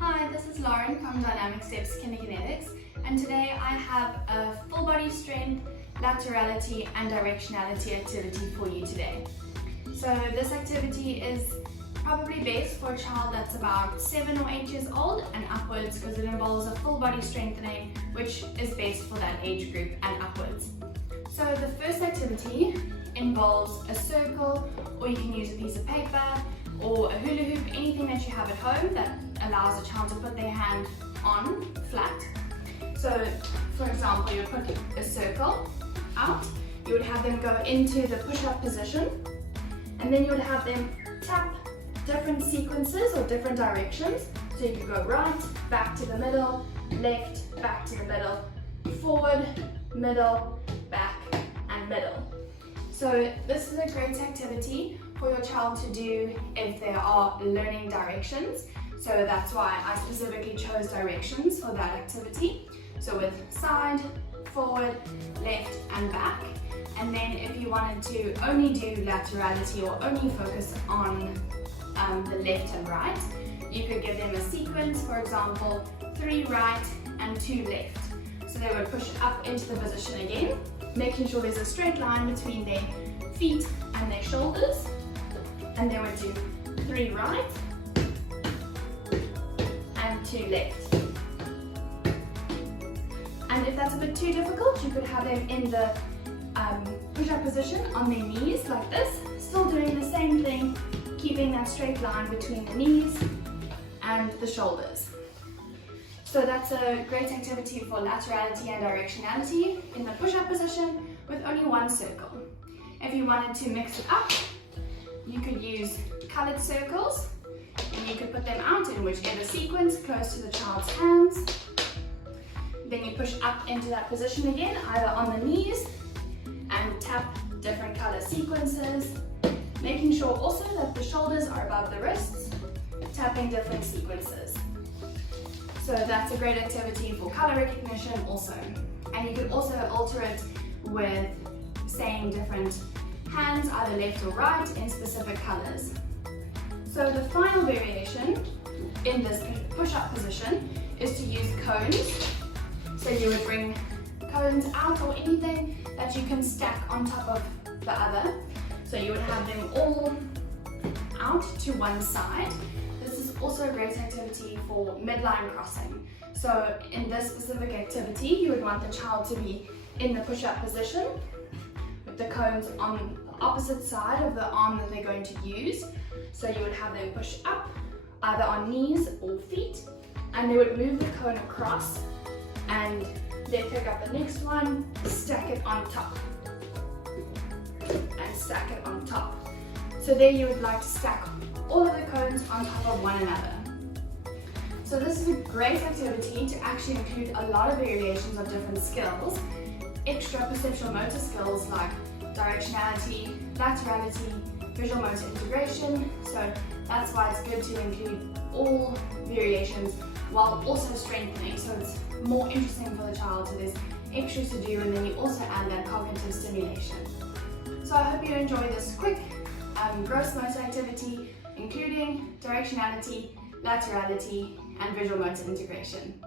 Hi, this is Lauren from Dynamic Steps Kinetics, and today I have a full body strength, laterality and directionality activity for you today. So this activity is probably best for a child that's about 7 or 8 years old and upwards, because it involves a full body strengthening, which is best for that age group and upwards. So the first activity involves a circle, or you can use a piece of paper or a hula hoop, anything that you have at home that allows a child to put their hand on flat. So for example, you put a circle out, you would have them go into the push-up position, and then you would have them tap different sequences or different directions. So you could go right, back to the middle, left, back to the middle, forward, middle, back and middle. So this is a great activity for your child to do if they are learning directions. So that's why I specifically chose directions for that activity. So with side, forward, left and back. And then if you wanted to only do laterality or only focus on the left and right, you could give them a sequence, for example, 3 right and 2 left. So they would push up into the position again, making sure there's a straight line between their feet and their shoulders. And they would do 3 right and 2 left. And if that's a bit too difficult, you could have them in the push-up position on their knees like this, still doing the same thing, keeping that straight line between the knees and the shoulders. So that's a great activity for laterality and directionality in the push-up position with only 1 circle. If you wanted to mix it up, you could use colored circles, and you could put them out in whichever sequence close to the child's hands. Then you push up into that position again, either on the knees, and tap different color sequences, making sure also that the shoulders are above the wrists, tapping different sequences. So that's a great activity for color recognition also. And you could also alter it with saying different hands, either left or right, in specific colors. So the final variation in this push-up position is to use cones. So you would bring cones out, or anything that you can stack on top of the other. So you would have them all out to one side. This is also a great activity for midline crossing. So in this specific activity, you would want the child to be in the push-up position with the cones on the opposite side of the arm that they're going to use. So you would have them push up, either on knees or feet, and they would move the cone across, and then pick up the next one, stack it on top, and stack it on top. So there you would like to stack all of the cones on top of one another. So this is a great activity to actually include a lot of variations of different skills, extra perceptual motor skills like directionality, laterality, visual motor integration. So that's why it's good to include all variations while also strengthening, so it's more interesting for the child, so there's extras to do, and then you also add that cognitive stimulation. So I hope you enjoy this quick gross motor activity, including directionality, laterality and visual motor integration.